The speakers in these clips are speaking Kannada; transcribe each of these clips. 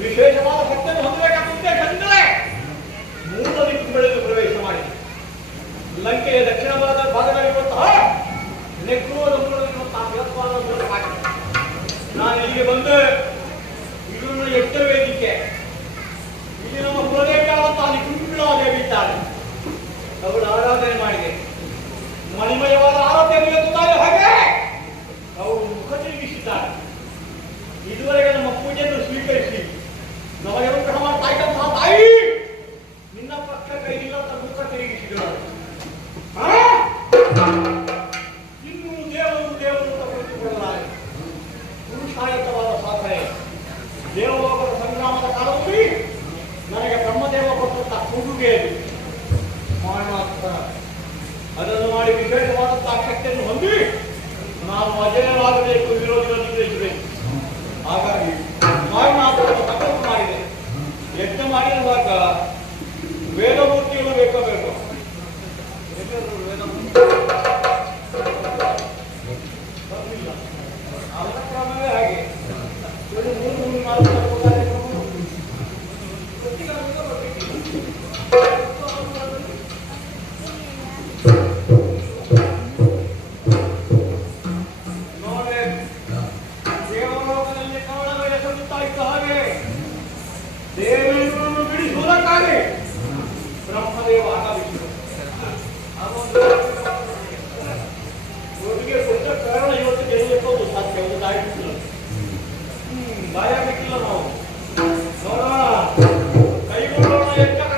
ವಿಶೇಷವಾದ ಭಕ್ತರು ಹೊಂದಬೇಕಾದಂತೆ ಬಂದರೆ ಮೂಲ ದಿಕ್ಕುಗಳಲ್ಲಿ ಪ್ರವೇಶ ಮಾಡಿ ಲಂಕೆಯ ದಕ್ಷಿಣ ಭಾಗದಲ್ಲಿರುವಂತಹ ನೆಕ್ರೋದ ಮೂಲದಲ್ಲಿರುವಂತಹ ಬೃಹತ್ವಾದ ನಾನು ಇಲ್ಲಿಗೆ ಬಂದು ಇದನ್ನು ಎಷ್ಟ ವೇದಿಕೆ ಇಲ್ಲಿ ನಮ್ಮ ಕುಲದೇವಿಯಾದಂತಹ ನಿಕುಂಬಿಳಾದೇವಿ ಇದ್ದಾರೆ. ಅವಳು ಆರಾಧನೆ ಮಾಡಿದೆ. ಮಣಿಮಯವಾದ ಆರಾಧನೆ ಎತ್ತುತ್ತಾರೆ. ಹಾಗೆ ಅವರು ಮುಖ ತಿರುಗಿಸಿದ್ದಾರೆ. ಇದುವರೆಗೆ ನಮ್ಮ ಪೂಜೆಯನ್ನು ಸ್ವೀಕರಿಸಿ ನಮಗೆ ಅನುಗ್ರಹ ಮಾಡ್ತಾ ಇದ್ದಂತಹ ತಾಯಿ ನಿನ್ನ ಪಕ್ಕ ಕೈಗಿಲ್ಲ ಅಂತ ಮುಖ ತಿರುಗಿಸಿದರು. ಇನ್ನು ದೇವರು ದೇವರು ಅಂತ ಕುಳಿತುಕೊಳ್ಳಲಾರೆ. ಪುರುಷಾಯತವಾದ ಸಾಧನೆ ದೇವಲೋಕದ ಸಂಗ್ರಾಮದ ಕಾಲದಲ್ಲಿ ನನಗೆ ಬ್ರಹ್ಮದೇವ ಕೊಟ್ಟಂತಹ ಕೊಡುಗೆ ಮಾರಣಾಸ್ತ್ರ. ಅದನ್ನು ಮಾಡಿ ವಿಶೇಷವಾದಂತಹ ಶಕ್ತಿಯನ್ನು ಹೊಂದಿ ನಾವು ಅಜಯವಾಗಬೇಕು, ವಿರೋಧಿಗಳನ್ನು ಜಯಿಸಬೇಕು. ಹಾಗಾಗಿ ಮಾರಣಾಸ್ತ್ರವನ್ನು ಸಂಕಲ್ಪ ಮಾಡಿದೆ. ಯಜ್ಞ ಮಾಡಿರುವಾಗ ವೇದಮೂರ್ತಿಗಳು ಬೇಕೋ ಬೇಕು. ಅವರ ಕ್ರಮವೇ ಹಾಗೆ. ಮೂರು ನಾಲ್ಕು ಬ್ರಹ್ಮದೇವ ಆಗಬೇಕು. ಅವರಿಗೆ ಕೊಟ್ಟ ಕಾರಣ ಇವತ್ತು ಗೆಲ್ಲಬೇಕು ಸಾಧ್ಯ. ಒಂದು ದಾರಿ ಬಾಯಾಗಬೇಕಿಲ್ಲ. ನಾವು ನೋಡೋಣ, ಕೈಗೊಳ್ಳೋಣ ಯಕ್ಷಗಾನ.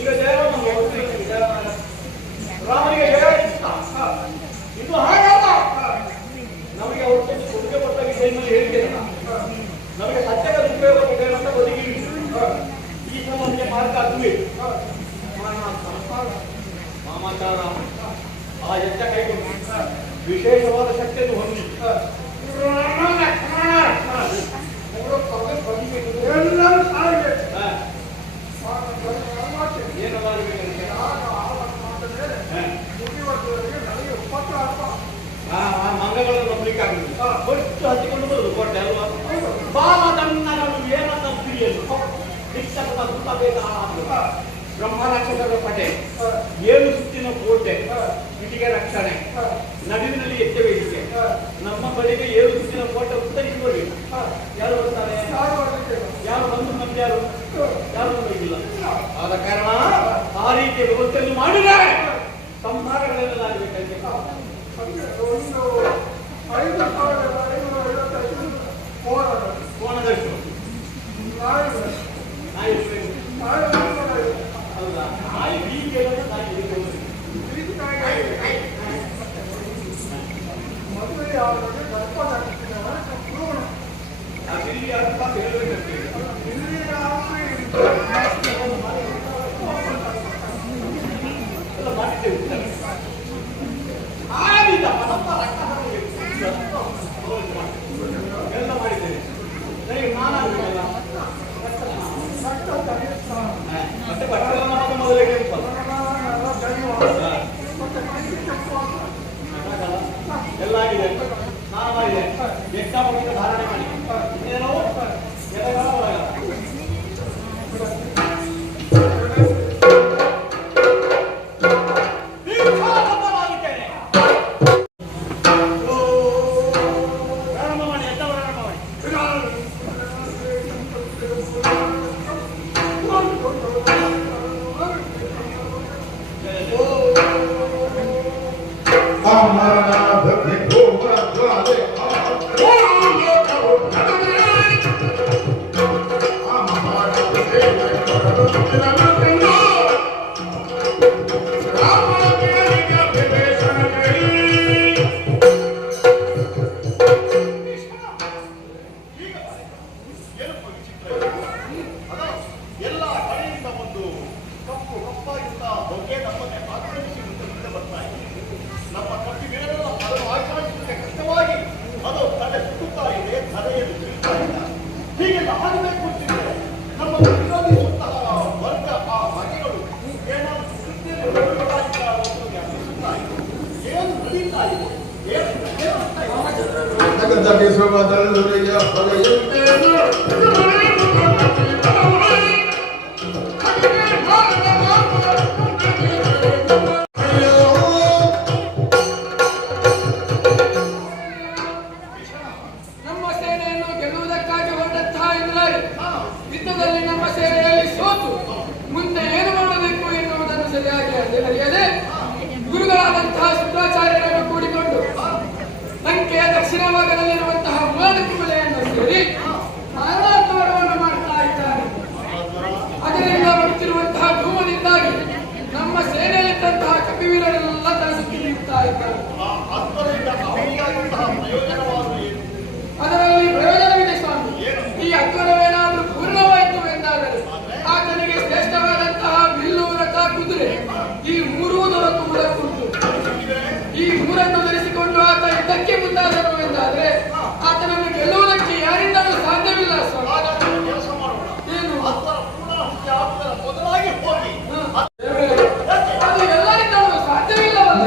ಈಗ ರಾಮನಿಗೆ ಇದು ಹಾಗಲ್ಲ. ನಮಗೆ ಅವ್ರ ಕೊಡುಗೆ ಕೊಟ್ಟ ವಿಷಯದಲ್ಲಿ ಹೇಳಿದ್ದೇನೆ. ನಮಗೆ ಸತ್ಯದ ಉಪಯೋಗ ಕೊಟ್ಟೇನೆ ಅಂತ ಬದುಕಿ ಈಗ ನಮಗೆ ಮಾರ್ಗ ಅದುವೆ ಮಾಮಾಚಾರ ಆ ಯಜ್ಞ ಕೈಗೊಂಡು ವಿಶೇಷವಾದ ಶಕ್ತಿಯನ್ನು ಹೊಂದಿ ಮಂಗಗಳನ್ನು ನಂಬಲಿಕ್ಕೆ ಆಗುದಿಲ್ಲ. ಹೊಟ್ಟು ಹತ್ತಿಕೊಂಡು ಬರುದು ಕೋಟೆ ಅಲ್ವಾ. ಬಾಲದನ್ನಗಳು ಏನನ್ನ ಪ್ರಿಯರು ಶಿಕ್ಷಕದ ಸುತ್ತಬೇಕ. ಬ್ರಹ್ಮರಾಕ್ಷಸರ ಪಟೆ, 7 ಸುತ್ತಿನ ಕೋಟೆ, ಇಟಿಗೆ ರಕ್ಷಣೆ, ನಡುವಿನಲ್ಲಿ ಎತ್ತ ವೇದಿಕೆ. ನಮ್ಮ ಬಳಿಗೆ 7 ಸುತ್ತಿನ ಕೋಟೆ ಉತ್ತರಿಸಿಕೊಳ್ಳಿ. ಯಾರು ಬರ್ತಾರೆ? ಯಾರು ಬಂದು ನಮ್ಗೆ ಯಾರು ಬಂದಿಲ್ಲ. ಆದ ಕಾರಣ ಆ ರೀತಿಯ ವ್ಯವಸ್ಥೆಯನ್ನು ಮಾಡಿದ್ದಾರೆ. ಸಂಹಾರಗಳೆಲ್ಲ ಆಗಬೇಕಂತೆ. ಕೋಣದಷ್ಟು ಹೌದಾ? ನಾಯಿ ಬೀಗೆಲ್ಲ ಶಿರೋಭಾವಿಗೆ ಧಾರಣೆ ಮಾಡಿ ಇನ್ನೇನೋ ಎದೆಗಳ ಒಳಗ ಅದರಲ್ಲಿ ಪ್ರಯೋಜನವಿದೆ ಸ್ವಾಮಿ. ಈ ಅಗ್ರವೇನಾದರೂ ಪೂರ್ಣವಾಯಿತು ಎಂದಾದರೆ ಆತನಿಗೆ ಶ್ರೇಷ್ಠವಾದಂತಹ ಬಿಲ್ಲು ರಥ ಕುದುರೆ ಈ ಮೂರೂ ದೊರಕುವುದಕ್ಕುಂಟು. ಈ ಮೂರನ್ನು ಧರಿಸಿಕೊಂಡು ಆತ ಯುದ್ಧಕ್ಕೆ ಮುಂದಾದನು ಎಂದಾದರೆ ಆತನನ್ನು ಗೆಲ್ಲುವುದಕ್ಕೆ ಯಾರಿಂದಲೂ ಸಾಧ್ಯವಿಲ್ಲ ಸ್ವಾಮಿ. ಏನು ಅದು ಎಲ್ಲರಿಂದಲೂ ಸಾಧ್ಯವಿಲ್ಲವಲ್ಲ.